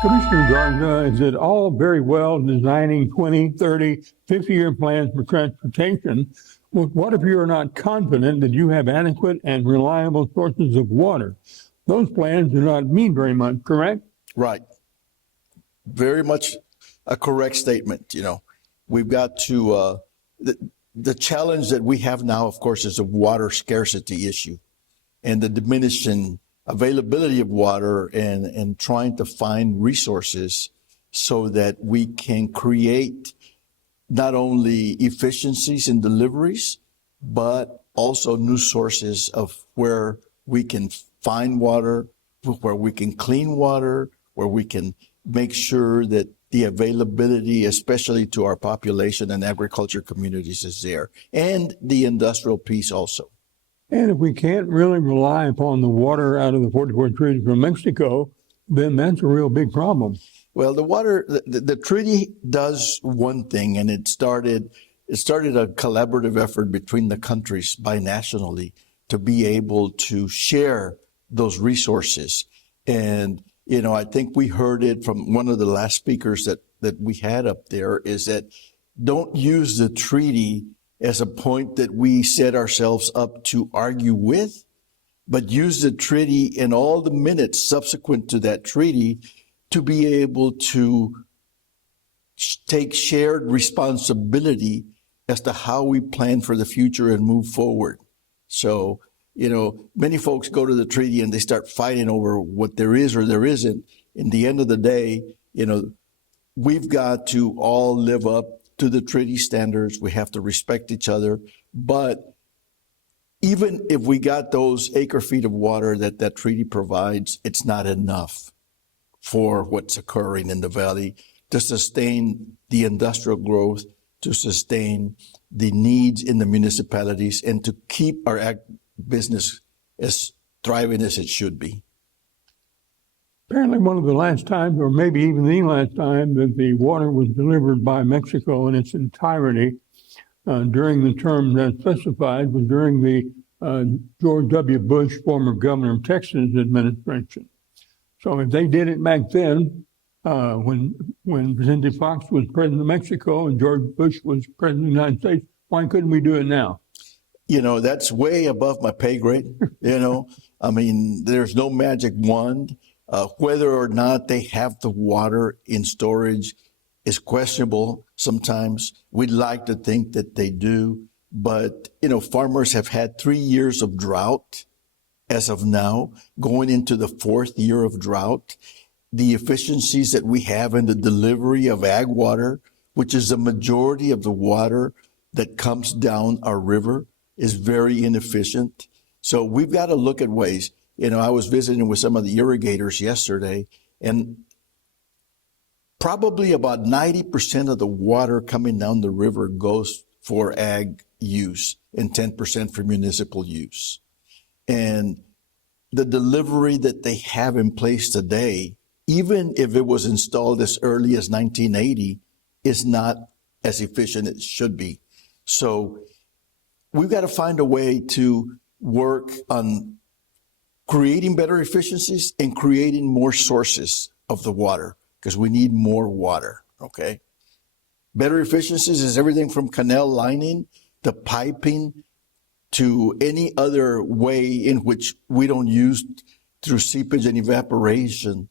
Commissioner Garza, is it all very well designing 20, 30, 50-year plans for transportation? Well, what if you're not confident that you have adequate and reliable sources of water? Those plans do not mean very much, correct? Right. Very much a correct statement. We've got to, the challenge that we have now, of course, is a water scarcity issue and the diminishing availability of water and trying to find resources so that we can create not only efficiencies in deliveries, but also new sources of where we can find water, where we can clean water, where we can make sure that the availability, especially to our population and agriculture communities, is there, and the industrial piece also. And if we can't really rely upon the water out of the 44 treaty from Mexico, then that's a real big problem. Well, the treaty does one thing, and it started a collaborative effort between the countries binationally to be able to share those resources. And, I think we heard it from one of the last speakers that we had up there, is that don't use the treaty as a point that we set ourselves up to argue with, but use the treaty and all the minutes subsequent to that treaty to be able to take shared responsibility as to how we plan for the future and move forward. So, many folks go to the treaty and they start fighting over what there is or there isn't. In the end of the day, we've got to all live up to the treaty standards. We have to respect each other. But even if we got those acre feet of water that treaty provides, it's not enough for what's occurring in the valley to sustain the industrial growth, to sustain the needs in the municipalities, and to keep our business as thriving as it should be. Apparently one of the last times, or maybe even the last time, that the water was delivered by Mexico in its entirety during the term that specified was during the George W. Bush, former governor of Texas, administration. So if they did it back then, when Vicente Fox was president of Mexico and George Bush was president of the United States, why couldn't we do it now? That's way above my pay grade. There's no magic wand. Whether or not they have the water in storage is questionable sometimes. We'd like to think that they do. But, farmers have had 3 years of drought as of now, going into the 4th year of drought. The efficiencies that we have in the delivery of ag water, which is the majority of the water that comes down our river, is very inefficient. So we've got to look at ways. I was visiting with some of the irrigators yesterday, and probably about 90% of the water coming down the river goes for ag use and 10% for municipal use. And the delivery that they have in place today, even if it was installed as early as 1980, is not as efficient as it should be. So we've got to find a way to work on creating better efficiencies and creating more sources of the water, because we need more water, okay? Better efficiencies is everything from canal lining to piping to any other way in which we don't use, through seepage and evaporation,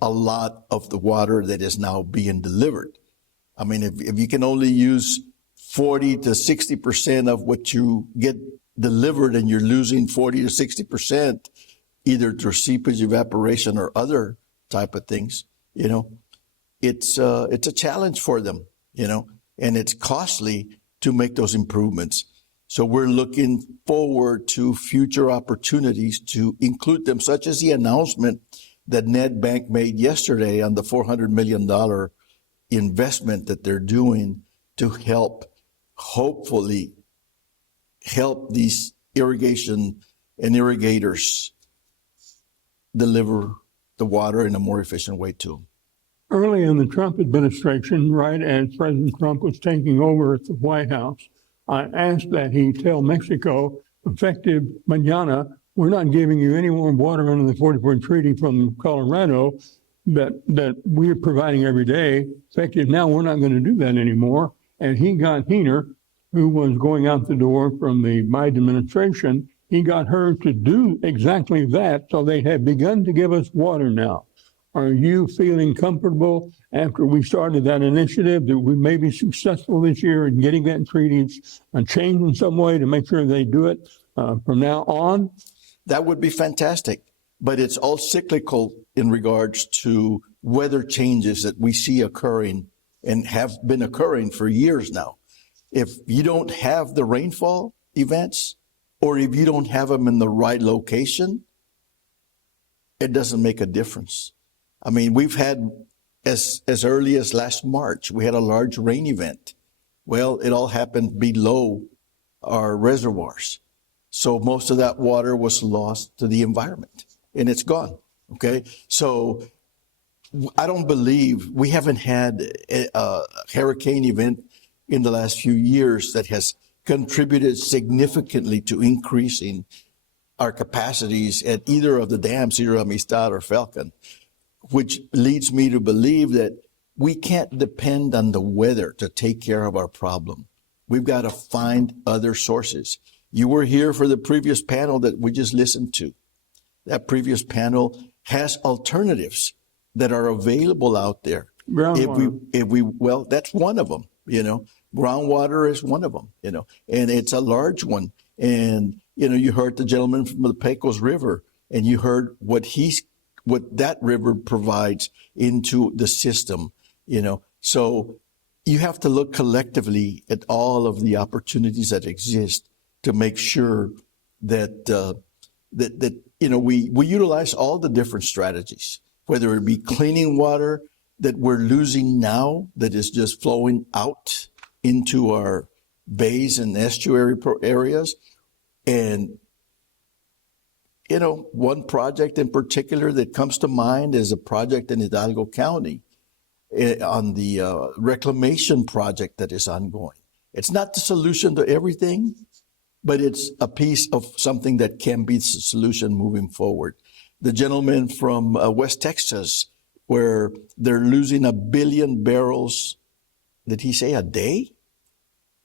a lot of the water that is now being delivered. If you can only use 40 to 60% of what you get delivered, and you're losing 40 to 60%, either through seepage, evaporation, or other type of things, it's a challenge for them, and it's costly to make those improvements. So we're looking forward to future opportunities to include them, such as the announcement that Ned Bank made yesterday on the $400 million investment that they're doing to hopefully help these irrigation and irrigators deliver the water in a more efficient way too. Early in the Trump administration, right as President Trump was taking over at the White House, I asked that he tell Mexico, effective mañana, we're not giving you any more water under the 44 Treaty from Colorado. that we're providing every day. Effective now, we're not going to do that anymore. And he got Heener, who was going out the door from the Biden administration, he got her to do exactly that. So they have begun to give us water now. Are you feeling comfortable after we started that initiative that we may be successful this year in getting that treaty changed in some way to make sure they do it from now on? That would be fantastic. But it's all cyclical in regards to weather changes that we see occurring and have been occurring for years now. If you don't have the rainfall events, or if you don't have them in the right location, it doesn't make a difference. I mean, we've had, as early as last March, we had a large rain event. Well, it all happened below our reservoirs. So most of that water was lost to the environment, and it's gone. Okay. So I don't believe we haven't had a hurricane event in the last few years that has contributed significantly to increasing our capacities at either of the dams, either Amistad or Falcon, which leads me to believe that we can't depend on the weather to take care of our problem. We've got to find other sources. You were here for the previous panel that we just listened to. That previous panel has alternatives that are available out there. Well, that's one of them, groundwater is one of them, and it's a large one. And, you heard the gentleman from the Pecos River, and you heard what that river provides into the system, So you have to look collectively at all of the opportunities that exist to make sure that, we utilize all the different strategies, whether it be cleaning water that we're losing now that is just flowing out into our bays and estuary areas. And, one project in particular that comes to mind is a project in Hidalgo County on the reclamation project that is ongoing. It's not the solution to everything, but it's a piece of something that can be the solution moving forward. The gentleman from West Texas, where they're losing 1 billion barrels, did he say a day?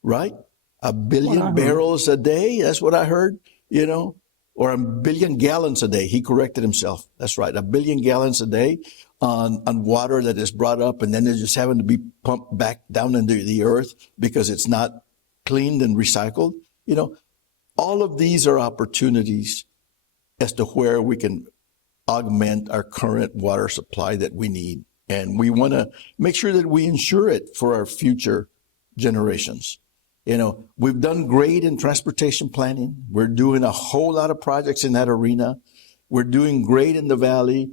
Right? 1 billion barrels a day? That's what I heard, or 1 billion gallons a day. He corrected himself. That's right. 1 billion gallons a day on water that is brought up, and then they're just having to be pumped back down into the earth because it's not cleaned and recycled. All of these are opportunities as to where we can augment our current water supply that we need. And we want to make sure that we ensure it for our future generations. We've done great in transportation planning. We're doing a whole lot of projects in that arena. We're doing great in the Valley,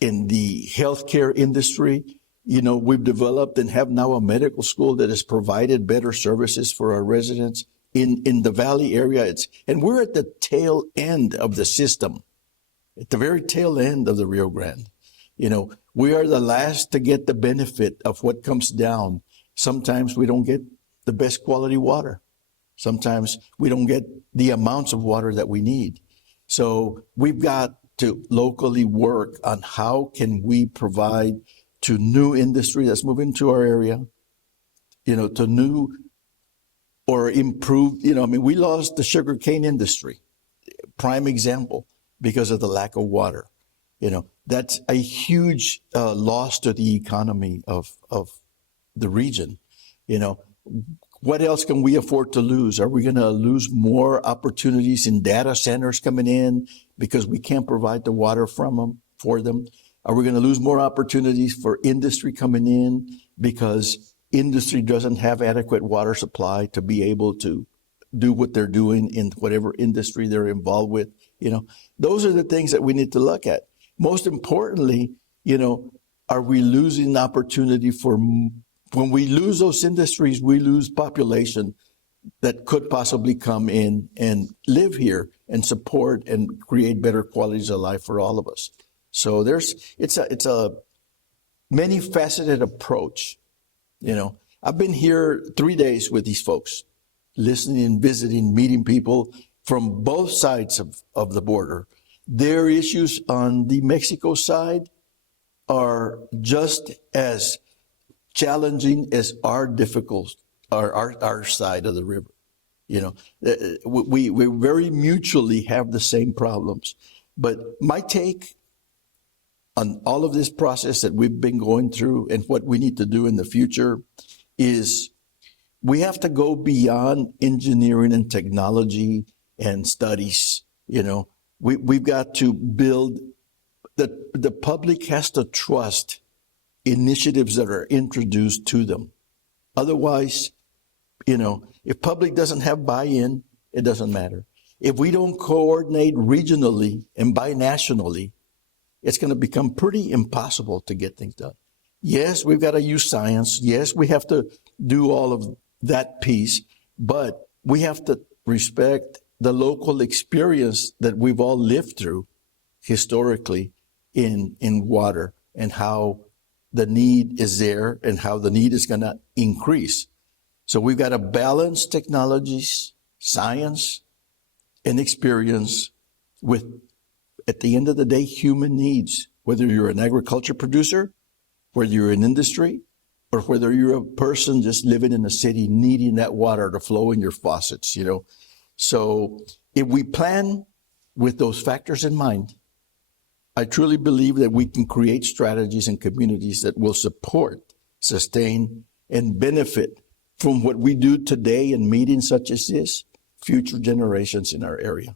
in the healthcare industry. We've developed and have now a medical school that has provided better services for our residents in the Valley area. And we're at the tail end of the system, at the very tail end of the Rio Grande. We are the last to get the benefit of what comes down. Sometimes we don't get the best quality water. Sometimes we don't get the amounts of water that we need. So we've got to locally work on how can we provide to new industry that's moving to our area, to new or improved, we lost the sugarcane industry, prime example, because of the lack of water. That's a huge loss to the economy of the region. What else can we afford to lose? Are we going to lose more opportunities in data centers coming in because we can't provide the water for them? Are we going to lose more opportunities for industry coming in because industry doesn't have adequate water supply to be able to do what they're doing in whatever industry they're involved with? Those are the things that we need to look at. Most importantly, are we losing opportunity for, when we lose those industries, we lose population that could possibly come in and live here and support and create better qualities of life for all of us. So it's a many faceted approach. I've been here 3 days with these folks, listening, visiting, meeting people from both sides of the border. Their issues on the Mexico side are just as challenging as our difficult, our side of the river. You know, we very mutually have the same problems. But my take on all of this process that we've been going through and what we need to do in the future is we have to go beyond engineering and technology and studies. You know, we've got to build, the public has to trust initiatives that are introduced to them. Otherwise, you know, if public doesn't have buy-in, it doesn't matter. If we don't coordinate regionally and binationally, it's going to become pretty impossible to get things done. Yes, we've got to use science. Yes, we have to do all of that piece, but we have to respect the local experience that we've all lived through historically in water, and how the need is there and how the need is going to increase. So we've got to balance technologies, science, and experience with, at the end of the day, human needs, whether you're an agriculture producer, whether you're in industry, or whether you're a person just living in a city needing that water to flow in your faucets, you know. So if we plan with those factors in mind, I truly believe that we can create strategies and communities that will support, sustain, and benefit from what we do today in meetings such as this, future generations in our area.